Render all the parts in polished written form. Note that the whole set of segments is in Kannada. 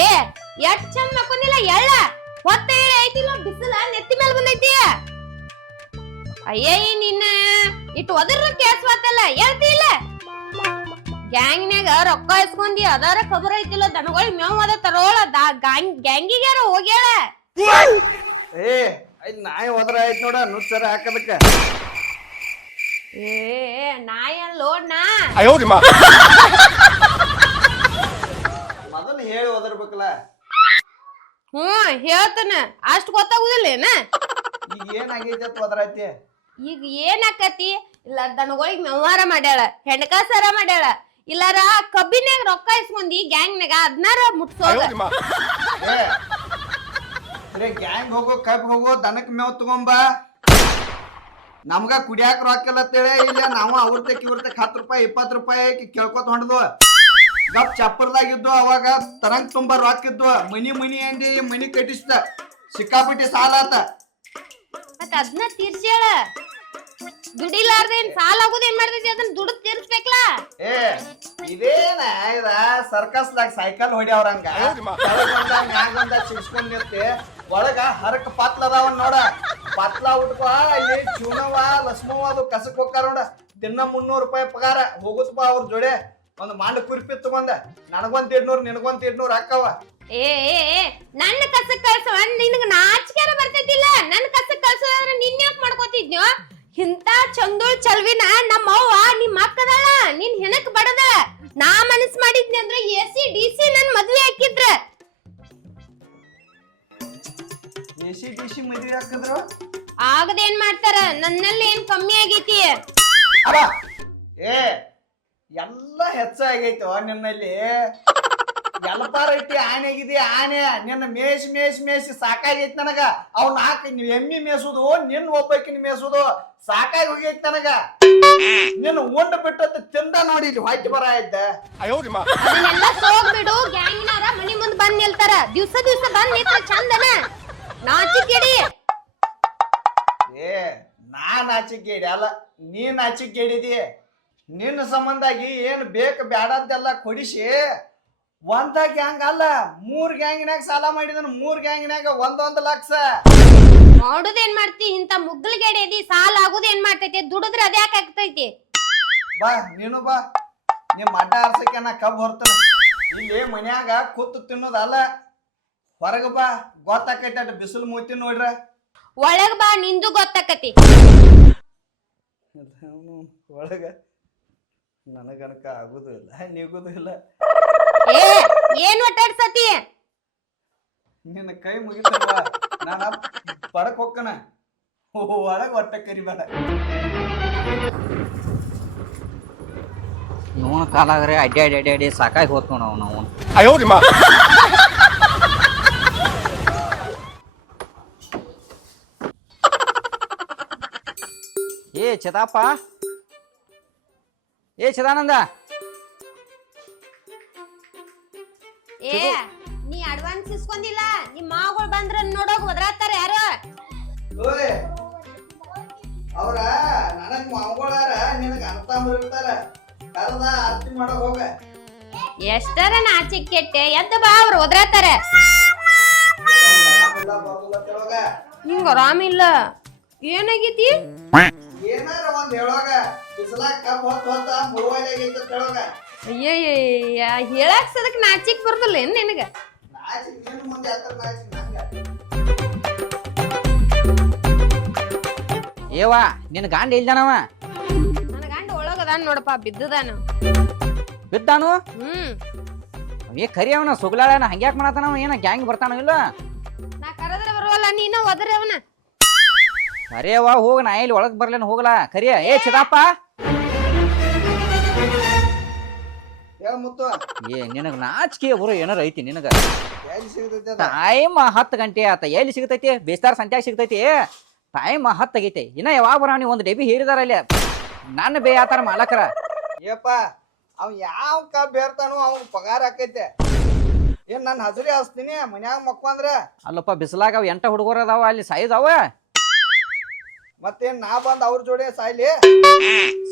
ಏ ಎಷ್ಟ್ ಚಂದ ಮಕ್ಕೊಂಡಿಲ್ಲ ಎಳ್ಳ ಹೊತ್ತ ಐತಿಲ್ಲ ಬಿಸಿಲ ನೆತ್ತಿ ಮೇಲೆ ಬಂದೈತಿ ಅಯ್ಯ ನಿನ್ನ ಇಟ್ಟು ಒದರ್ರ ಕೇಳ್ಸ್ವಾತಲ್ಲ ಹೇಳ್ತಿಲ್ಲ ಗ್ಯಾಂಗ್ನ್ಯಾಗ ರೊಕ್ಕ ಇಸ್ಕೊಂಡಿ ಅದಾರ ಖಬರ್ ಐತಿಲ್ಲ ದನಗಳು ಮೇವ್ ಅದ ತರೋಳ ಗ್ಯಾಂಗಿಗ್ಯಾರ ಹೋಗ್ಯಾಳ ಏ ಐತ್ ನಾಯಿ ಹೋದ್ರ ಆಯ್ತು ನೋಡ ನುಚ್ಚರ ಹಾಕದಕ್ಕ ಏ ನಾಯ ಲೋಡ್ನಾ ಮೊದಲು ಹೇಳಿ ಓದರ್ಬೇಕಲ್ಲ. ಹೇಳ್ತಾನ ಅಷ್ಟ್ ಗೊತ್ತಾಗುದಿಲ್ಲ ಏನ ಈಗ ಏನಾಗೈತಿ ಅಂತ ಹೋದ್ರೈತಿ. ಈಗ ಏನಾಕತಿ ಇಲ್ಲ ದನಗಳಿಗೆ ವ್ಯವಹಾರ ಮಾಡ್ಯಾಳ ಹೆಣ್ಕಾಸಾರ ಮಾಡ್ಯಾಳ ಇಲ್ಲಾರ ಕಬ್ಬಿನ್ಯಾಗ ರೊಕ್ಕ ಇಸ್ಕೊಂಡಿ ಗ್ಯಾಂಗ್ನಾಗ ಅದ್ನಾರ ಮುಟ್ಸೋದ ಗ್ಯಾಂಗ್ ಹೋಗೋ ಕಬ್ ಹೋಗೋ ದನಕ್ ಮೇವ್ ತಗೊಂಬ ನಮ್ಗ ಕುಡಿಯಾಕ ರೊಕ್ಕ ಇಲ್ಲ ಅಂತೇಳಿ ಇಲ್ಲ ನಾವು ಅವ್ರತಕ್ ಇವ್ರತಕ್ 10 ರೂಪಾಯಿ 20 ರೂಪಾಯಿ ಕೇಳ್ಕೊತ ಹೊಂಡದ್ವು ಗಪ್ ಚಪ್ಪರ್ದಾಗಿದ್ದು ಅವಾಗ ತರಂಗ್ ತುಂಬಾ ರೊಕ್ಕ ಇದ್ವು ಮನಿ ಅಂದಿ ಮನಿ ಕಟ್ಟಿಸ್ತ ಸಿಕ್ಕಾಪಿಟ್ಟಿ ಸಾಲ ಆತ ಮತ್ತ ಅದನ್ನ ತೀರ್ಸ್ಯಾಳ ದುಡಿಲಾರ್ದೇನ್ ಸಾಲ ಆಗುದ ಏನ್ ಮಾಡ್ತೈತಿ ಅದನ್ನ ದುಡ್ಡು ತೀರ್ಸ್ಬೇಕಲ್ಲ ಏ ಇದೇನ ಇದ ಸರ್ಕಸ್ದಾಗ ಸೈಕಲ್ ಹೊಡಿಯವ್ರಂಗ ಮ್ಯಾಗೊಂದ ಚಿಡ್ಸ್ಕೊಂಡ್ ನಿಂತಿ ಒಳಗ ಹರಕ್ ಪತ್ಲ ಅದಾವ ನೋಡ ಪತ್ಲ ಉಟ್ಕೋ ಇಲ್ಲಿ ಚೂನವ ಲಸ್ಮವ ಅದು ಕಸಕ್ ಹೋಗ್ತಾರ ನೋಡ ದಿನ 300 ರೂಪಾಯಿ ಪಗಾರ ಹೋಗುತ್ತಪ್ಪ ಅವ್ರ ಜೋಡೆ ಒಂದ್ ಮಾಂಡ ಕುರ್ಪಿ ತಗೊಂಡ ನನಗೊಂದ್ 200 ನಿನಗೊಂದ್ 200 ಹಾಕವ ಏ ನನ್ನ ಕಸಕ್ ಕಳ್ಸವ ನಿನಗ ನಾಚಿಕೆರ ಬರ್ತೈತಿಲ್ಲ ನನ್ನ ಕಸಕ್ ಕಳ್ಸೋದ್ರ ನಿನ್ ಯಾಕೆ ಮಾಡ್ಕೋತಿದ್ನೋ ಇಂತ ಚಂದೋಳ್ ಚಲ್ವಿನ ನಮ್ಮ ಅವ್ವ ನಿಮ್ ಅಕ್ಕದಳ ನಿನ್ ಹೆಣಕ್ ಬಡದಳ ನಾ ಮನಸ್ ಮಾಡಿದ್ನಿ ಅಂದ್ರ AC DC ನನ್ ಮದ್ವೆ ಹಾಕಿದ್ರ AC ಮದ್ವೆ ಹಾಕಿದ್ರು ಆಗದೇನ್ ಮಾಡ್ತಾರ ನನ್ನಲ್ಲಿ ಏನ್ ಕಮ್ಮಿ ಆಗೈತಿ ಏ ಎಲ್ಲ ಹೆಚ್ಚಾಗೈತೋ ನಿನ್ನಲ್ಲಿ ಎಲ್ಪಾರ ಐತಿ ಆನೆ ಆಗಿದೆ ಆನೆ ನಿನ್ನ ಮೇಸಿ ಸಾಕಾಗೈತಿ ನನಗ ಅವ್ 4 ಎಮ್ಮಿ ಮೇಸುದು ನಿನ್ನ ಒಬ್ಬಕಿನ ಮೇಸುದು ಸಾಕಾಗಿ ಹೋಗೈತಿ ನನಗ ನಿನ್ನ ಉಂಡ್ ಬಿಟ್ಟು ತಿಂದ ನೋಡಿ ಇಲ್ಲಿ ಹೊಟ್ಟೆ ಬರ ಇದ್ದ ಅದನ್ನೆಲ್ಲ ಸೋಗ್ಬಿಡು ಗ್ಯಾಂಗಿನಾರ ಮನಿ ಮುಂದ್ ಬಂದ್ ನಿಲ್ತಾರ ದಿವ್ಸ ಬಂದ್ ನಿಂತ್ರ ಚಂದನ ನಾಚಿಕೆಡಿ ಏ ನಾ ನಾಚಿಕೆಡಿ ಅಲ್ಲ ನೀ ನಾಚಿಕೆಡಿದಿ ನಿನ್ನ ಸಂಬಂಧಾಗಿ ಏನ್ ಬೇಕು ಬ್ಯಾಡದ್ದೆಲ್ಲ ಕೊಡಿಸಿ ಒಂದ ಗ್ಯಾಂಗ್ ಅಲ್ಲ 3 ಗ್ಯಾಂಗಿನಾಗ ಸಾಲ ಮಾಡಿದನು 3 ಗ್ಯಾಂಗಿನಾಗ 1 ಲಕ್ಷ ನೋಡುದೇನ್ ಮಾಡ್ತಿ ಇಂತ ಮುಗ್ಗಲ್ಗೆಡಿ ಅದಿ ಸಾಲ ಆಗುದೇನ್ ಮಾಡ್ತೈತಿ ದುಡಿದ್ರ ಅದ್ಯಾಕ ಆಗ್ತೈತಿ ಬಾ ನೀನು ಬಾ ನಿಮ್ ಅಡ್ಡ ಆರ್ಸಕ್ಕೆ ನಾ ಕಬ್ಬು ಹೊರ್ತನ ಇಲ್ಲಿ ಮನ್ಯಾಗ ಕೂತು ತಿನ್ನೋದಲ್ಲ ಹೊರಗ ಬಾ ಗೊತ್ತಾಕೈತಿ ಅಟ್ ಬಿಸಿಲು ಮೂತಿ ನೋಡ್ರ ಒಳಗ್ ಬಾ ನಿಂದು ಗೊತ್ತಾಕತಿ ಒಳಗ ನನಗನಕ ಆಗುದು ಇಲ್ಲ ನಿಗುದು ಇಲ್ಲ ಏ ಏನ್ ಒಟ್ಟಾಡ್ಸತಿ ನಿನ್ನ ಕೈ ಮುಗಿತಲ್ವ ನಾನು ಪಡಕ್ ಹೋಗ್ಕನ ಒಳಗ ಒಟ್ಟ ಕರಿಬೇಡ ನೋಣ ಕಾಲಾಗ್ರೆ ಅಡ್ಡಿ ಸಾಕಾಗಿ ಹೋತ್ ನೋಡ ನಾವು ಏ ಚದಾಪ ಏ ಚದಾನಂದ ಏ ನೀ ಅಡ್ವಾನ್ಸ್ ಇಸ್ಕೊಂಡಿಲ್ಲ ನಿಮ್ ಮಾವುಗಳು ಬಂದ್ರ ನೋಡೋಕ್ ಒದರಾತಾರ ಯಾರು ಅವ್ರ ನನಗ್ ಮಾವುಗಳಾರ ನಿನಗ ಅರ್ಥಂಬರ್ತಾರ ಕರ್ದ ಆರ್ತಿ ಮಾಡಕ್ ಹೋಗ ಎಷ್ಟರ ನಾಚಿಕ್ ಕೆಟ್ಟೆ ಎದ್ದ ಬಾ ಅವ್ರು ಒದರಾತಾರ ನಿಂಗ ಆರಾಮಿಲ್ಲ ಏನಾಗೈತಿ ಏನಾರ ಒಂದ್ ಹೇಳೋಗ ಬಿಸಿಲಾಗ ಕಬ್ಬ್ ಹೊತ್ತ ಮುಳುವಾಲಾಗೈತಿ ಅಂತ ಹೇಳೋಗ ಅಯ್ಯಯ್ಯ ಹೇಳಕ್ ಸದಕ್ ನಾಚಿಕ್ ಬರ್ತಲ್ಲ ಏನ್ ನಿನಗ ನಾಚಿಕ್ ನಿನ್ನ ಮುಂದೆ ಯಾತ್ರ ನಾಚಿಕ್ ನಂಗ ಏವಾ ನಿನ್ ಗಾಂಡ ಇಲ್ದಾನವ ನನ್ನ ಗಂಡ ಒಳಗದಾನ ನೋಡಪ್ಪ ಬಿದ್ದದಾನ ಬಿದ್ದಾನು ಏ ಕರಿ ಅವನ ಸುಗ್ಲಾಳನ ಹಂಗ್ಯಾಕ್ ಮಾಡತಾನವ ಏನ ಗ್ಯಾಂಗ್ ಬರ್ತಾನೋ ಇಲ್ಲ ನಾ ಕರೆದ್ರೆ ಬರುವಲ್ಲ ನೀನ ಒದರಿ ಅವನ ಕರಿಯವ ಹೋಗ ನಾ ಇಲ್ಲಿ ಒಳಗ್ ಬರ್ಲೇನ ಹೋಗಲ್ಲ ಕರಿಯ ಏ ಚಿದಾಪ ಏ ನಿನಗ ನಾಚಿಕೆ ಬರೋ ಏನಾರ ಐತಿ ನಿನಗ ಟೈಮ್ 10 ಗಂಟೆ ಆತ ಎಲ್ಲಿ ಸಿಗತೈತಿ ಬೇಸ್ತಾರ ಸಂತ್ಯಾಗ ಸಿಗತೈತಿ ಟೈಮ್ 10 ಆಗೈತಿ ಇನ್ನ ಯಾವಾಗ ಬರಾವನಿ ಒಂದು ಡೆಬಿ ಹೇರಿದಾರ ಅಲ್ಲಿ ನನ್ನ ಬೇ ಆತರ ಮಾಲಕರ ಏಪ್ಪ ಅವ್ ಯಾವ ಕಬ್ಬ್ ಹೇರ್ತಾನೋ ಅವ್ನ ಪಗಾರ ಹಾಕೈತೆ ಏನ್ ನಾನು ಹಜರಿ ಹಚ್ತೀನಿ ಮನ್ಯಾಗ ಮಕ್ಕೊಂದ್ರ ಅಲ್ಲಪ್ಪ ಬಿಸಿಲಾಗ ಅವ್ 8 ಹುಡುಗರ ಅದಾವ ಅಲ್ಲಿ ಸಾಯ್ದಾವ ಮತ್ತೇನ್ ನಾ ಬಂದ್ ಅವ್ರ ಜೋಡಿ ಸಾಯ್ಲಿ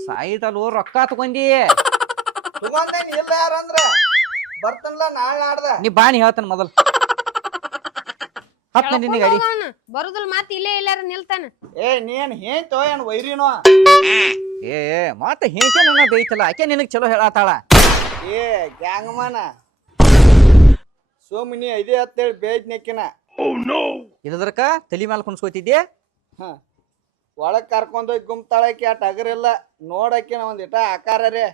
ಸಾಯ್ದಲ್ವ ರೊಕ್ಕ ತಗೊಂಡಿ ತಗೊಂಡೇನ್ ಇಲ್ಲ ಯಾರಂದ್ರ ಬರ್ತನ್ಲ ನಾಳೆ ನಾಡ್ದ. ನೀ ಬಾ ನೀ ಹೇಳ್ತಾನ ಮೊದಲು ಹತ್ತ ನಿನ್ನ ಗಾಡಿ ಬರುದಿಲ್ಲ ಮಾತ್ ಇಲ್ಲೇ ಎಲ್ಲಾರ ನಿಲ್ತಾನ. ನೀನ್ ಹೇಂತೋ ಏನ್ ವೈರಿನೋ? ಏ ಮತ್ತೆ ಹೇಂಚೆ ನನ್ನ ಬೇಯ್ತಲ್ಲ ಆಕೆ ನಿನಗ್ ಚಲೋ ಹೇಳತ್ತಾಳ. ಗ್ಯಾಂಗ್ಮನ ಸೋಮಿನಿ ಐದೇ ಹತ್ತೇಳಿ ಬೇಜ್ನೆಕ್ಕಿನ ಇಲ್ಲದ್ರಕ ತಲಿ ಮ್ಯಾಲ ಕುಣ್ಸ್ಕೊತಿದ್ದೆ. ಒಳಗ್ ಕರ್ಕೊಂಡೋಗಿ ಗುಮ್ತಾಳಕಿ ಅಟ್ ಅಗರಿಲ್ಲ ನೋಡಕಿನ ಒಂದಿಟ ಆಕಾರರೇ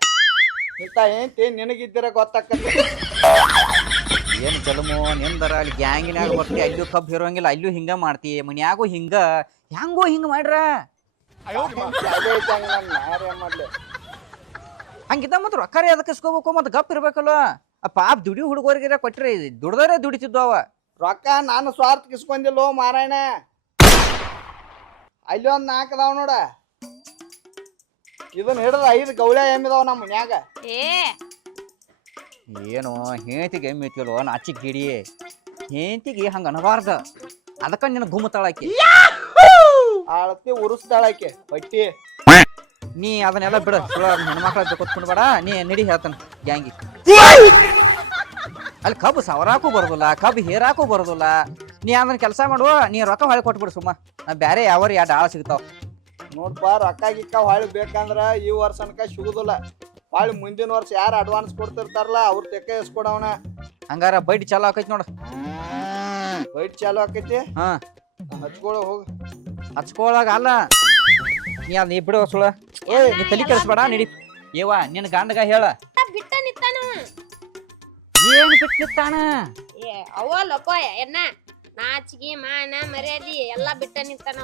ಇಂತ ಏಂತಿ ನಿನಗಿದ್ದೀರ ಗೊತ್ತಾಕತಿ. ಏನ್ ಚಲಮೋ ನಿಂದರ ಅಲ್ಲಿ ಗ್ಯಾಂಗಿನಾಗ ಬರ್ತಿ ಅಲ್ಲೂ ಕಬ್ಬು ಇರೋಂಗಿಲ್ಲ ಅಲ್ಲೂ ಹಿಂಗ ಮಾಡ್ತಿ ಮನ್ಯಾಗೂ ಹಿಂಗ ಹೆಂಗೋ ಹಿಂಗ ಮಾಡ್ರ ಹಂಗಿದ್ದ ಮತ್ ರೊಕ್ಕ ಅದಕ್ಕೆ ಇಸ್ಕೋಬೇಕು ಮತ್ ಗಪ್ ಇರ್ಬೇಕಲ್ಲ. ಆ ಪಾಪ್ ದುಡಿ ಹುಡುಗರಿಗಿರ ಕೊಟ್ರಿ ದುಡ್ದಾರೆ ದುಡಿತಿದ್ವು ಅವ. ರೊಕ್ಕ ನಾನು ಸ್ವಾರ್ಥ ಇಸ್ಕೊಂಡಿಲ್ಲೋ ಮಾರಾಯಣ. ಅಲ್ಲಿ ಒಂದ್ 4 ಅದಾವ ನೋಡ. ಇದನ್ನ ಹಿಡಿದ 5 ಗೌಳ್ಯ ಎಮ್ಮಿದಾವ ನಮ್ಮ ಮನ್ಯಾಗ. ಏನು ಹೇಂತಿಗೆ ಎಮ್ಮಿ ಐತಿಯಲ್ಲೋ ನಾಚಿಕ್ ಗಿಡಿ ಹೇಂತಿಗೆ ಹಂಗ ಅನಬಾರ್ದ. ಅದಕ್ಕ ನಿನ್ನ ಗುಮ್ಮತಾಳಾಕಿ ಆಳತಿ ಉರಿಸ್ತಾಳಾಕಿ ಹೊಟ್ಟಿ. ನೀ ಅದನ್ನೆಲ್ಲ ಬಿಡ ಹೆಣ್ಮಕ್ಳ ಕೊತ್ಕೊಂಡು ಬೇಡ. ನೀ ನಡಿ ಹೇಳ್ತಾನ ಗ್ಯಾಂಗಿ ಅಲ್ಲಿ ಕಬ್ಬು ಸವರಾಕು ಬರೋದಿಲ್ಲ ಕಬ್ಬು ಹೇರಾಕು ಬರೋದಿಲ್ಲ. ನೀ ಅದನ್ನ ಕೆಲಸ ಮಾಡುವ ನೀ ರೊಕ್ಕ ಹೊಳೆ ಕೊಟ್ಬಿಡು ಸುಮ್ಮ. ನಾ ಬ್ಯಾರೆ ಯಾವ 2 ಆಳ ಸಿಗ್ತಾವ ನೋಡ್ಪ. ರೊಕ್ಕ ಗಿಕ್ಕ ಹೊಳಿ ಬೇಕಂದ್ರ ಈ ವರ್ಷ ಅನ್ಕ ಸಿಗುದಿಲ್ಲ. ಹೊಳಿ ಮುಂದಿನ ವರ್ಷ ಯಾರು ಅಡ್ವಾನ್ಸ್ ಕೊಡ್ತಿರ್ತಾರಲ್ಲ ಅವ್ರ ತೆಕ್ಕ ಇಸ್ಕೊಡವನ. ಹಂಗಾರ ಬೈಟ್ ಚಾಲು ಆಕೈತಿ ನೋಡ. ಬೈಟ್ ಚಾಲು ಆಕೈತಿ. ಹಚ್ಕೊಳ ಹೋಗ. ಹಚ್ಕೊಳಗ ಅಲ್ಲ ನೀ ಅದ್ ನೀ ಬಿಡುವ ಸುಳ. ನೀ ತಲಿ ಕೆಡಿಸ್ಬೇಡ ನಡಿ. ಏವ ನಿನ್ನ ಗಂಡಗ ಹೇಳ ಬಿಟ್ಟ ನಿತ್ತಾನ. ಏನ್ ಬಿಟ್ಟಿತ್ತಾನ? ಅವಲ್ಲಪ್ಪ ಎನ್ನ ನಾಚಿಗೆ ಮಾನ ಮರ್ಯಾದಿ ಎಲ್ಲಾ ಬಿಟ್ಟ ನಿಂತಾನ.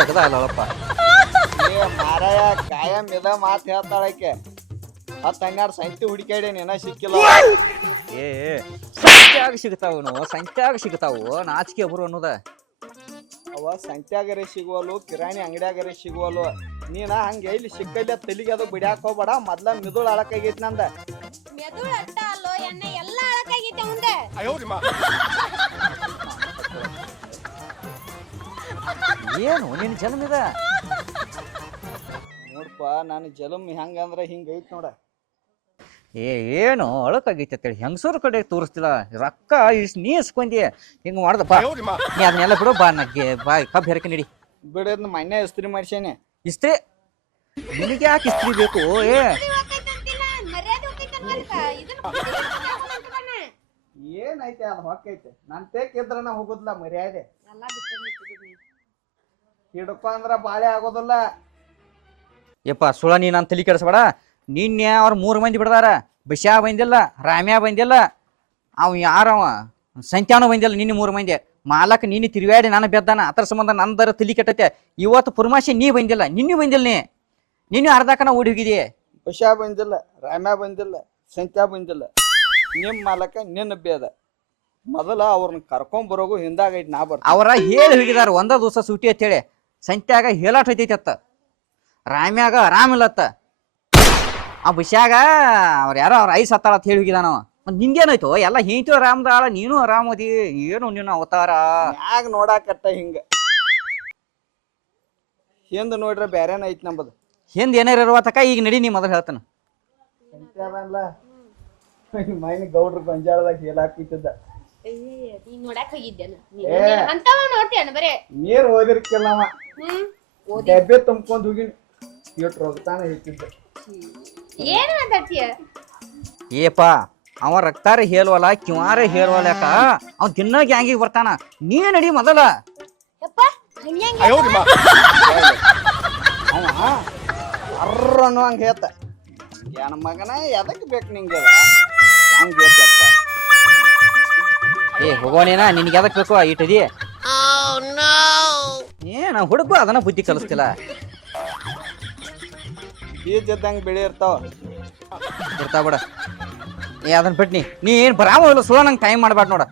ತಗದ ಅಲ್ಲಪ್ಪ ಮಾರಾಯ ಕಾಯಂ ಇದ ಮಾತ್ ಹೇಳ್ತಾಳಕ್ಕೆ. 10-12 ಸಂತಿ ಹುಡುಕಾಡಿ ಏನ ಸಿಕ್ಕಿಲ್ಲ. ಸಂತ್ಯಾಗ ಸಿಗ್ತಾವ ಸಂತ್ಯಾಗ ಸಿಗ್ತಾವು ನಾಚಿಕೆ ಬರು ಅನ್ನೋದ. ಅವ ಸಂತ್ಯಾಗರೆ ಸಿಗುವಲು ಕಿರಾಣಿ ಅಂಗಡಿಯಾಗರೆ ಸಿಗುವಲು. ನೀನ ಹಂಗ ಎಲ್ಲಿ ಸಿಕ್ಕಲ್ಲ ತಲಿಗೆ ಅದು ಬಿಡ್ಯಾಕ ಹೋಗ್ಬೇಡ. ಮೊದ್ಲ ಮಿದುಳು ಅಳಕಾಗೈತಿ ನಂದ. ಮೆದುಳು ಅಟ್ಟ ಅಲ್ಲೋ ಎಣ್ಣೆ ಎಲ್ಲ ಅಳಕಾಗೈತೆ ಮುಂದೆ. ಏನು ನಿನ್ ಜನ್ಮಿದ ನೋಡ್ಪ. ನಾನು ಜಲಮ್ ಹೆಂಗಂದ್ರ ಹಿಂಗ ಐತ್ ನೋಡ. ಏನು ಅಳಕಾಗೈತಿ ಅಂತೇಳಿ ಹೆಂಗಸೂರ್ ಕಡೆ ತೋರಿಸ್ತಿಲ್ಲ. ರೊಕ್ಕ ಇಸ್ ನೀ ಇಸ್ಕೊಂಡಿ ಹಿಂಗ ಮಾಡ್ದಪ್ಪ. ನೀ ಅದನ್ನೆಲ್ಲ ಬಿಡು ಬಾ ನಗ್ಗೆ ಬಾ ಕಬ್ಬು ಹೆರಕೆ ನಡಿ. ಬಿಡೋದ್ನ ಮನೆ ಇಸ್ತ್ರಿ ಮಾಡ್ಸೇನೆ. ಇಸ್ತ್ರಿ ನಿನಗೆ ಯಾಕೆ ಇಸ್ತ್ರಿ ಬೇಕು? ಏನೈತೆ ಅದು ಹೊಕ್ಕೈತೆ. ನನ್ ತೇಕಿದ್ರನ ಹೋಗುದಿಲ್ಲ ಮರ್ಯಾದೆ. ಹಿಡಪ್ಪ ಅಂದ್ರ ಬಾಳೆ ಆಗೋದಿಲ್ಲ. ಯಪ್ಪ ಸುಳ ನೀ ನಾನು ತಲೆ ಕೆಡಿಸ್ಬೇಡ. ನಿನ್ನೆ ಅವ್ರ 3 ಮಂದಿ ಬಿಡ್ದಾರ. ಬಶ್ಯಾ ಬಂದಿಲ್ಲ, ರಾಮ್ಯಾ ಬಂದಿಲ್ಲ, ಅವ್ ಯಾರವ ಸಂತ್ಯಾನು ಬಂದಿಲ್ಲ. ನಿನ್ನೆ 3 ಮಂದಿ ಮಾಲಕ್ ನಿನ್ನೆ ತಿರುವಾಡಿ ನಾನು ಬೆದ್ದಾನ. ಅದ್ರ ಸಂಬಂಧ ನಂದರ ತಲಿ ಕೆಟ್ಟೈತೆ. ಇವತ್ತು ಪುರ್ಮಾಶಿ ನೀ ಬಂದಿಲ್ಲ, ನಿನ್ನೆ ಬಂದಿಲ್ಲ. ನಿನ್ನೆ ಅರ್ಧಕನ ಓಡಿ ಹೋಗಿದಿ. ಬಶ್ಯಾ ಬಂದಿಲ್ಲ, ರಾಮ್ಯಾ ಬಂದಿಲ್ಲ, ಸಂತ್ಯಾ ಬಂದಿಲ್ಲ. ನಿಮ್ ಮಾಲಕ ನಿನ್ನ ಬೇದ. ಮೊದಲ ಅವ್ರನ್ನ ಕರ್ಕೊಂಡ್ ಬರೋಗು ಹಿಂದಾಗೈತಿ ನಾ ಬರ್ತೀನಿ. ಅವರ ಹೇಳಿ ಹೋಗಿದಾರ ಒಂದ ದಿವಸ ಸೂಟಿ ಅಂತೇಳಿ. ಸಂತ್ಯಾಗ ಹೇಳಾಟ್ ಐತೈತಿ ಅತ್ತ, ರಾಮ್ಯಾಗ ಆರಾಮಿಲ್ಲತ್ತ, ಆ ಬಶ್ಯಾಗ ಅವ್ರ ಯಾರೋ ಅವ್ರ 5 ಸತ್ತಾಳ ಅಂತ ಹೇಳಿ ಹೋಗಿದಾನವ. ಮತ್ ನಿಂದೇನಾಯ್ತು? ಎಲ್ಲ ಹಿಂತು ಆರಾಮದಾಳ, ನೀನು ಆರಾಮದಿ. ಏನು ನಿನ್ನ ಅವತಾರ ಮ್ಯಾಗ ನೋಡಾಕಟ್ಟ ಹಿಂಗ. ಹಿಂದ್ ನೋಡ್ರೆ ಬ್ಯಾರೇನ ಐತಿ ನಂಬದು. ಹಿಂದ್ ಏನಾರ ಇರುವತಕ ಈಗ ನಡಿ. ನೀ ಮೊದಲು ಹೇಳ್ತಾನ. ಮೈನಿ ಗೌಡ್ರ ಗೊಂಜಾಳದಾಗ ಹೇಳಾಕಿದ್ದ. ನೀರ್ ಓದಿರ್ಕಿಲ್ಲವ. ಡಬ್ಬೆ ತುಂಬ್ಕೊಂಡ್ ಹೋಗಿ ಇಟ್ಟು ರೊಗ್ತಾನ ಹೆಚ್ಚಿದ್ದ. ಏಪ ಅವ ರಕ್ತಾರ ಹೇಳುವಲ್ಲ ಕಿವಾರ ಹೇಳುವಲ್ಲ. ಯಾಕ ಅವ್ ದಿನ ಗ್ಯಾಂಗಿಗೆ ಬರ್ತಾನ. ನೀ ನಡಿ ಮೊದಲ. ಅರ್ರ ಅನ್ನುವಂಗ ಹೇತ. ಏನ ಮಗನ ಎದಕ್ ಬೇಕು ನಿಂಗೆ? ಹಂಗ ಬೇಕಪ್ಪ. ಹೋಗೋನೇನ ನಿನ್ಗೆ ಎದಕ್ ಬೇಕು ಇಟ್ಟದಿ? ಏನ ಹುಡುಗು ಅದನ್ನ ಬುದ್ಧಿ ಕಲಿಸ್ತಿಲ್ಲ. ಬೀಜ ಇದ್ದಂಗ ಬೆಳಿ ಇರ್ತಾವ ಬಿಡ. ಅದನ್ನ ಬಿಟ್ನಿ. ನೀ ಏನ್ ಬರಾಮ ಸುಳ ನಂಗೆ ಟೈಮ್ ಮಾಡ್ಬಾರ್ದು ನೋಡ.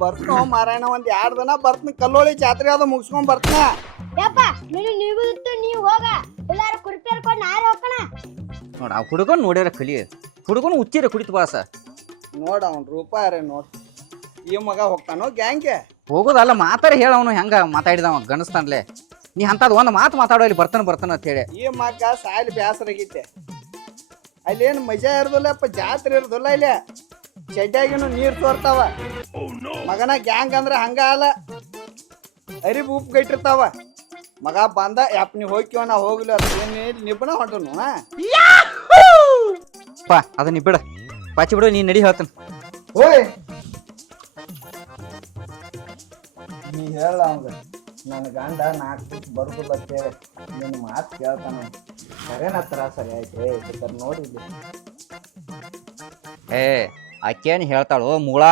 ಬರ್ತನೋ ಮಾರಾಯಣ. ಒಂದ್ 2 ದಿನ ಬರ್ತನ. ಕಲ್ಲೋಳಿ ಜಾತ್ರೆ ಅದ ಮುಗಿಸ್ಕೊಂಡ್ ಬರ್ತನ. ನೋಡ ಆ ಹುಡುಗನ್ ನೋಡ್ಯಾರ ಕಲಿ. ಹುಡುಗನ್ ಉಚ್ಚಿರ ಕುಡಿತು ಬಾಸ. ನೋಡ ಅವ್ನ ರೂಪ ಯಾರೇ ನೋಡ್. ಈ ಮಗ ಹೋಗ್ತಾನೋ ಗ್ಯಾಂಗ್ಗೆ? ಹೋಗೋದಲ್ಲ ಮಾತಾರ ಹೇಳವನು ಹೆಂಗ ಮಾತಾಡಿದವ ಗಣಸ್ತಾನ್ಲೆ. ನೀ ಅಂತದ್ ಒಂದ್ ಮಾತು ಮಾತಾಡೋ ಇಲ್ಲಿ ಬರ್ತಾನ ಅಂತ ಹೇಳಿ. ಈ ಮಗ ಸಾಲಿ ಬ್ಯಾಸರ ಆಗೈತೆ. ಅಲ್ಲೇನು ಮಜಾ ಇರೋದಿಲ್ಲಪ್ಪ, ಜಾತ್ರೆ ಇರೋದಿಲ್ಲ ಇಲ್ಲಿ. ಚಡ್ಯಾಗಿನೂ ನೀರ್ ತೋರ್ತಾವ. ಮಗನ ಗ್ಯಾಂಗ್ ಅಂದ್ರೆ ಹಂಗ ಅಲ್ಲ, ಅರಿಬ್ ಉಪ್ಪು ಗಟ್ಟಿರ್ತಾವ. ಮಗ ಬಂದ ಯಪ್ಪ ನೀ ಹೋಗ್ತೀವ ನಾ ಹೋಗ್ಲಿ ಅಂತ ನಿಬ್ಬಣ ಹೊಂಟನು. ಪಾ ಅದ ನೀ ಬಿಡ, ಪಾಚಿ ಬಿಡು, ನೀ ನಡಿ ಹೇಳ್ತಾನ. ಓಯ್ ನೀ ಹೇಳ ಅವಂಗ ನನ್ನ ಗಂಡ 4 ದಿವ್ಸ ಬರುದಿಲ್ಲ ಅಂತೇಳಿ ನಿನ್ನ ಮಾತು ಕೇಳ್ತಾನ. ಸರೇನ ತ್ರಾಸರಿ ಆಯ್ತು ನೋಡಿದ್ವಿ. ಏ ಆಕೇನ್ ಹೇಳ್ತಾಳು ಮೂಳ,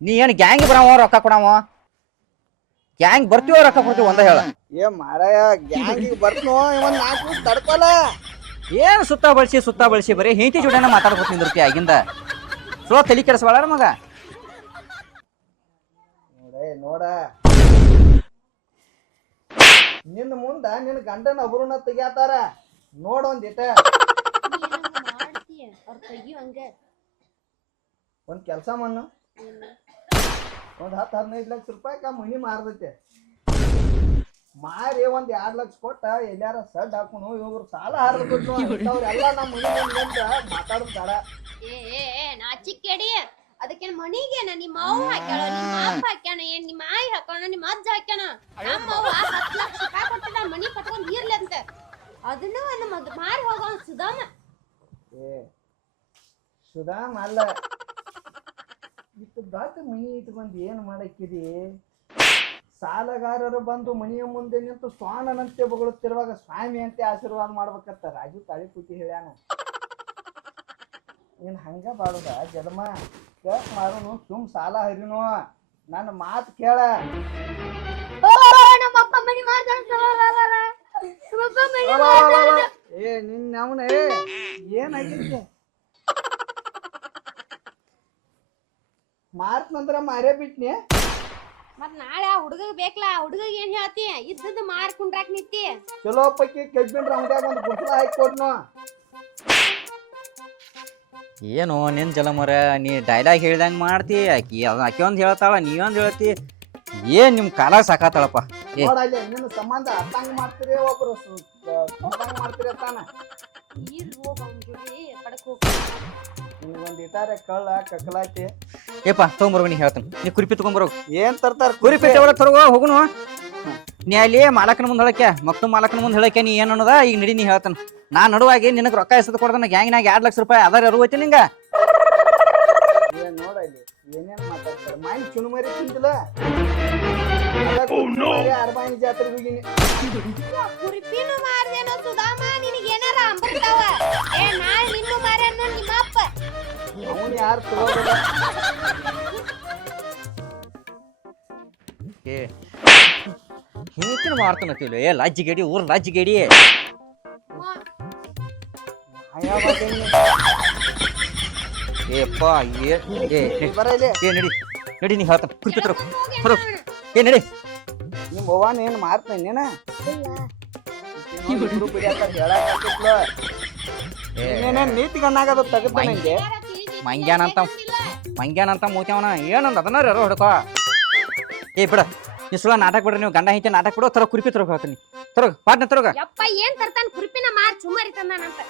ನೀ ಏನ್ ಗ್ಯಾಂಗ್ ಬರಾವ ರೊಕ್ಕ ಕೊಡಾವ? ಗ್ಯಾಂಗ್ ಬರ್ತೀವ ರೊಕ್ಕ ಕೊಡ್ತೀವಿ ಒಂದ ಹೇಳ. ಏ ಮಾರಾಯ ಗ್ಯಾಂಗಿಗೆ ಬರ್ತನೋ ಇವನ್ 4 ದಿವ್ಸ ತಡ್ಕೊಲ್ಲ. ಏನ್ ಸುತ್ತ ಬಳಸಿ ಬರೀ ಹೆಂಡತಿ ಜೋಡಿನ ಮಾತಾಡ್ಕೊತ ನಿಂದಿರ್ತಿ ಆಗಿಂದ. ಸೊ ತಲಿ ಕೆಡಿಸ್ಬೇಡ ಮಗ. ನೋಡ ನಿನ್ನ ಮುಂದ ನಿನ್ನ ಗಂಡನ ಅಬ್ರುನ ತೆಗ್ಯಾತಾರ ನೋಡ ಒಂದಿಟ. ಒಂದ್ ಕೆಲ್ಸ ಮಣ್ಣು ಒಂದ್ 10-15 ಲಕ್ಷ ರೂಪಾಯಿ ಮನಿ ಮಾರ್ದೈತೆ. ಮಾರಿ ಒಂದ್ 2 ಲಕ್ಷ ಕೊಟ್ಟ ಎಲ್ಲಾರ ಸಡ್ ಹಾಕೋನು. ಇವ್ರು ಸಾಲ ಹಾರ್ಬಿಟ್ಟು ಅವ್ರೆಲ್ಲ ನಮ್ಮ ಮನಿ ಮಾತಾಡ್ತಾರ. ನಾಚಿಕೆಡಿ ಅದಕ್ಕೇನ್ ಮನಿಗೇನ ನಿಮ್ಮ ಅವ್ವ ಹಾಕ್ಯಾಳ, ನಿಮ್ಮ ಅಪ್ಪ ಹಾಕ್ಯಾನ, ಏನ್ ನಿಮ್ಮ ಆಯಿ ಹಾಕೋಣ, ನಿಮ್ಮ ಅಜ್ಜ ಹಾಕ್ಯಾನ. ನಮ್ಮ ಅವ್ವ 10 ಲಕ್ಷ ರೂಪಾಯಿ ಕೊಟ್ಟಿಲ್ಲ ಮನಿ ಕಟ್ಕೊಂಡ್ ಇರ್ಲಿ ಅಂತ. ಅದನ್ನ ಒಂದು ಮಾರಿ ಹೋಗೋ ಸುಧಾಮ. ಸುಧಾಮ್ ಅಲ್ಲ, ಇಷ್ಟು ದೊಡ್ಡ ಮನಿ ಇಟ್ಕೊಂಡ್ ಏನ್ ಮಾಡಕ್ಕಿದಿ? ಸಾಲಗಾರರು ಬಂದು ಮನೆಯ ಮುಂದೆ ನಿಂತು ಸ್ವಾನನಂತೆ ಬಗಳುತ್ತಿರುವಾಗ ಸ್ವಾಮಿ ಅಂತೆ ಆಶೀರ್ವಾದ ಮಾಡ್ಬೇಕಂತ ರಾಜು ತಾಳಿ ಕೂತಿ ಹೇಳ್ಯಾನ. ನೀನ್ ಹಂಗ ಬಾಡುದ ಜನ್ಮ ಕೇಳಕ್ ಮಾರುನು, ಸುಮ್ ಸಾಲ ಹರಿನು. ನನ್ನ ಮಾತು ಕೇಳ. ಏ ನಿನ್ನ ಅವನ ಏನಾಗಿದ್ದೆ? ಮಾರ್ತನಂದ್ರ ಮಾರೇ ಬಿಟ್ನಿ. ಮತ್ ನಾಳೆ ಆ ಹುಡುಗಗ್ ಬೇಕಲ್ಲ, ಆ ಹುಡುಗಗ್ ಏನ್ ಹೇಳ್ತಿ? ಇದ್ದದ್ದು ಮಾರ್ಕೊಂಡ್ರಾಕ್ ನಿಂತಿ. ಚಲೋ ಪೈಕಿ ಕೆಬ್ಬಿನ್ರ ಅಂಗಡ್ಯಾಗ ಒಂದು ಗುಡ್ಲ ಹಾಕಿ ಕೊಡ್ನು. ಏನು ನಿನ್ ಜಲಮರ, ನೀ ಡೈಲಾಗ್ ಹೇಳ್ದಂಗ ಮಾಡ್ತಿ. ಆಕಿ ಒಂದ್ ಹೇಳ್ತಾಳ, ನೀವೊಂದ್ ಹೇಳ್ತಿ. ಏನ್ ನಿಮ್ ಕಾಲಾಗ ಸಾಕಾತಾಳಪ್ಪ. ನೋಡಲ್ಲಿ ನಿನ್ನ ಸಂಬಂಧ ಅತ್ತಂಗ ಮಾಡ್ತೀರಿ, ಒಬ್ರು ಸಂಬಂಧ ಮಾಡ್ತೀರಿ ಅತ್ತಾನ. ನಿನ್ಗೊಂದ್ ಇಟಾರೆ ಕಳ್ಳ ಕಕ್ಕಲಾತಿ. ಏಪಾ ತಗೊಂಬರ್ಗ, ನೀ ಹೇಳ್ತಾನ. ನೀ ಕುರಿಪಿ ತಗೊಂಬರೋ. ಏನ್ ತರ್ತಾರ? ಕುರಿಪಿ ತರವ ಹೋಗುನು. ನೀ ಅಲ್ಲಿ ಮಾಲಕನ ಮುಂದೆ ಹೇಳಕ್ಕೆ, ಮಕ್ತು ಮಾಲಕನ ಮುಂದೆ ಹೇಳಕ್ಕೆ ನೀ ಏನ್ ಅನ್ನೋದ ಈಗ ನಡಿ. ನೀ ಹೇಳ್ತಾನ ನಾ ನಡುವಾಗಿ ನಿನಗೆ ರೊಕ್ಕ ಎಸದ್ ಕೊಡ್ತಾನ. ಗ್ಯಾಂಗ್ನಾಗ 2 ಲಕ್ಷ ರೂಪಾಯಿ ಅದಾರ ಅರುವೈತಿ ನಿಂಗ. ಏನ್ ನೋಡಲ್ಲಿ ಏನೇನ್ ಮಾತಾಡ್ತಾರ? ಮೈನ್ ಚುನುಮರಿ ತಿಂತಿಲ್ಲ. ಅರ್ಬಾಯಿ ಜಾತ್ರೆಗೆ ಹೋಗಿನಿ. ಕುರಿಪಿನು ಮಾರ್ದೇನೋ ಸುಧಾಮ, ನಿನಗೆ ಏನಾರ ಅಂಬರ್ತಾವ. ಏ ನಾಳೆ ನಿನ್ನು ಮಾರೇನೋ ನಿಮ್ಮ ಅಪ್ಪ. ಅವನು ಯಾರು ತಗೋದಿಲ್ಲ. ಏ ಹಿಂತಿನ ಮಾಡ್ತಾನತಿಲ್ಲ. ಏ ಲಜ್ಜಿಗೇಡಿ, ಊರ್ ಲಜ್ಜಿಗೇಡಿ. ಏಪ್ಪ ನಡಿ ನೀ ಹೇಳ್ತಾನ. ಕುರಿಪಿ ತರೋ. ಏ ನಡಿ. ನಿಮ್ ಅವ್ವನ ಏನ್ ಮಾರ್ತೇನ ನೀತಿ ಗಣ್ಣಾಗದ ತಗದ ನಂಗೆ. ಮಂಗ್ಯಾನಂತ ಮೂತ್ಯವನ ಏನಂದ ಅದನ್ನ ಹೊಡ್ಕೋ. ಏ ಬಿಡ, ನೀ ಸುಳ್ಳ ನಾಟಕ ಬಿಡ್ರಿ. ನೀವು ಗಂಡ ಹಿಂತೆ ನಾಟಕ ಬಿಡೋ. ತರ ಕುರಿಪಿ ತರೋಗ ಹೇಳ್ತೀನಿ. ತರೋಗ ಪಾಟ್ನ ತರೋಗ. ಯಪ್ಪ ಏನ್ ತರ್ತಾನ? ಕುರಿಪಿನ ಮಾರ್ ಸುಮಾರಿ ತಂದಾನಂತ.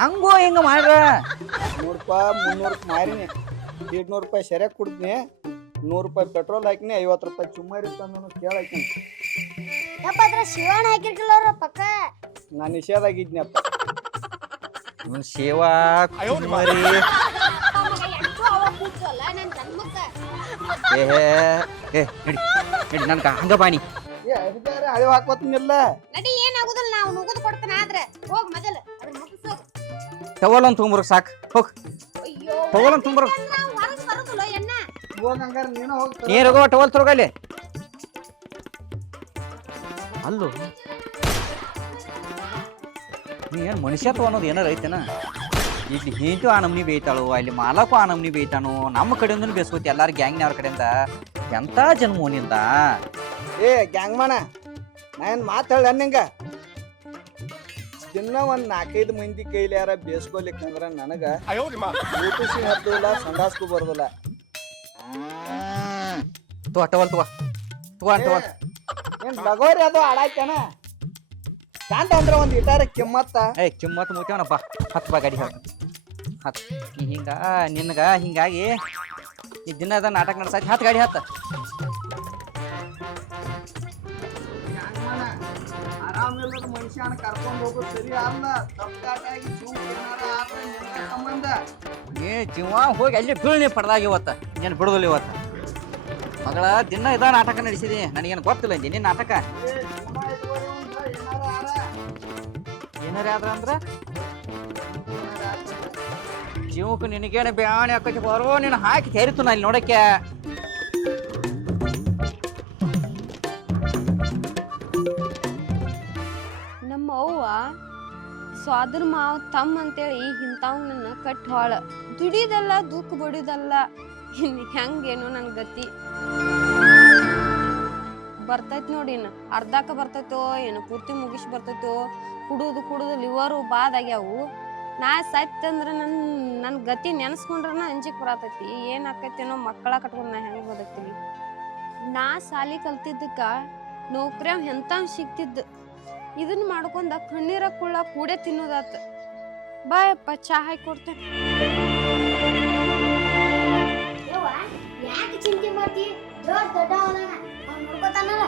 ಹೆಂಗೋ ಹಿಂಗ ಮಾಡ್ರ. 100 ರೂಪಾಯಿ 300 ಮಾರಿನಿ, 200 ರೂಪಾಯಿ ಸೆರೆಕ್ ಕುಡ್ದ್ನಿ, 100 ರೂಪಾಯಿ ಪೆಟ್ರೋಲ್ ಹಾಕಿನಿ, 50 ರೂಪಾಯಿ ಚುಮ್ಮಾರಿ ತಂದನು ಕೇಳಾಕಿನಿ. ಶಿವಣ್ಣ ಹಾಕಿರ್ಕಿಲ್ಲ ಪಕ್ಕ. ನಾ ನಿಷೇಧ ಆಗಿದ್ನಪ್ಪ. ಸೇವಾ ಕುಮಾರಿ. ಏ ನಡಿ ನನ್ಗ ಹಂಗ ಬಾನಿ. ಏ ಅದಕ್ಕೆ ಹಳಿ ಹಾಕೋತಿನಿಲ್ಲ. ನಡಿ ಏನಾಗುದಿಲ್ಲ, ನಾವು ನುಗ್ಗದು ಕೊಡ್ತಾನ. ಆದ್ರೆ ಹೋಗ್ ಮೊದಲು ಅದನ್ನ ಮುಗಿಸು. ಟವಲ್ ಅಂತ ತೊಗೊಂಬರ್ಗ ಸಾಕು. ಹೋಗ್ ಅಯ್ಯೋ ಟವಲ್ ಅಂತ ತೊಗೊಂಬರ್ಗ. ಹೊರಗೆ ಬರುದಿಲ್ಲ ಎನ್ನ. ಹೋಗಂಗಾರ ನೀನು ಹೋಗ್ತ. ನೀರಗೋ ಟವಲ್ ತರೋಗಲ್ಲಿ. ಅಲ್ಲೋ ನೀ ಏನ್ ಮನುಷ್ಯತ್ವ ಅನ್ನೋದು ಏನಾರ ಐತೆನ? ಇಲ್ಲಿ ಹಿಂಟು ಆ ನಮ್ನಿ ಬೇಯ್ತಾಳು, ಅಲ್ಲಿ ಮಾಲಕು ಆ ನಮ್ನಿ ಬೇಯ್ತಾನು. ನಮ್ಮ ಕಡೆಯಿಂದ ಬೇಸ್ಕೋತಿ, ಎಲ್ಲಾರು ಗ್ಯಾಂಗ್ನವ್ರ ಕಡೆಯಿಂದ. ಎಂತ ಜನ್ಮ ನಿಂದ. ಏ ಗ್ಯಾಂಗ್ ಮಾನ, ನಾ ಏನ್ ಮಾತಾಡ ನಿಂಗ? ದಿನ ಒಂದ್ 4-5 ಮಂದಿ ಕೈಲಿ ಯಾರ ಬೇಸ್ಕೊಲಿಕ್ಕಂದ್ರ ನನಗ ಊಟಸಿ ಹತ್ತಲ್ಲ, ಸಂಡಾಸ್ಕು ಬರೋದಿಲ್ಲ. ಟವಲ್ ತಗೋ ಏನ್ ಲಗೋರಿ ಅದು ಆಡಾಯ್ತೇನ ಕಾಂತ ಅಂದ್ರ ಒಂದ್ ಇಟಾರ ಕಿಮ್ಮತ್ತ ಏ ಕಿಮ್ಮತ್ ಮುಟ್ಯವನಪ್ಪ ಹತ್ತು ಬಾ ಗಾಡಿ ಹತ್ತು ನಿನಗ ಹಿಂಗಾಗಿ ಈ ದಿನದ ನಾಟಕ ನಡ್ಸೈತಿ ಹತ್ತು ಗಾಡಿ ಹತ್ತು ಆರಾಮಿಲ್ಲದ ಮನುಷ್ಯನ ಕರ್ಕೊಂಡ್ ಹೋಗೋದು ಸರಿ ಅಲ್ಲ ತಪ್ಪಾಗಿ ಸಂಬಂಧ ಏ ಜೀವ ಹೋಗಿ ಅಲ್ಲಿ ಬೀಳ್ನಿ ಪಡ್ದಾಗ ಇವತ್ತು ಏನು ಬಿಡುದಿಲ್ಲ ಇವತ್ತು ಮಗಳ ದಿನ ಇದ ನಾಟಕ ನಡೆಸಿದಿ ನನಗೇನು ಗೊತ್ತಿಲ್ಲ ನಿನ್ನ ನಾಟಕ ಏನಾರ ಆದ್ರ ಅಂದ್ರ ಜೀವಕ್ಕೆ ನಿನಗೇನು ಬ್ಯಾಣಿ ಹಾಕಿ ಬರೋ ನೀನು ಹಾಕಿ ತೆರಿತು ನಾ ಇಲ್ಲಿ ನೋಡಕ್ಕೆ ನಮ್ಮ ಅವ್ವ ಸ್ವಾದ್ರ ಮಾವ್ ತಮ್ಮ ಅಂತೇಳಿ ಇಂಥವ್ ನನ್ನ ಕಟ್ ಹಾಳ ದುಡಿದಲ್ಲ ದುಃಖ ಬಡಿದಲ್ಲ ಇನ್ ಹೆಂಗೇನೋ ನನ್ ಗತಿ ಬರ್ತೈತ್ ನೋಡಿ ಇನ್ನು ಅರ್ಧಕ್ಕ ಬರ್ತೈತೋ ಏನು ಪೂರ್ತಿ ಮುಗಿಸ್ ಬರ್ತೈತೋ ಕುಡುದು ಲಿವರು ಬಾದಾಗ್ಯಾವು ನಾ ಸತ್ ಅಂದ್ರ ನನ್ ಗತಿ ನೆನಸ್ಕೊಂಡ್ರನ ಅಂಜಿಕ್ ಬರತೈತಿ ಏನ್ ಆಕೈತೇನೋ ಮಕ್ಕಳ ಕಟ್ಕೊಂಡ್ ನಾ ಹೆಂಗ್ ಬದುಕ್ತೀನಿ ನಾ ಸಾಲಿ ಕಲ್ತಿದ್ದಕ್ಕ ನೌಕರಿ ಎಂತ ಸಿಕ್ತಿದ್ದು ಇದನ್ನ ಮಾಡ್ಕೊಂಡ ಕಣ್ಣೀರ ಕುಳ್ಳ ಕೂಡೆ ತಿನ್ನೋದಾತ ಬಾಯಪ್ಪ ಚಾ ಹಾಕಿ ಕೊಡ್ತೇನೆ ಯಾಕೆ ಚಿಂತೆ ಮಾಡ್ತಿ ದೊಡ್ಡ ನೋಡ್ಕೋತಾನಲ್ಲ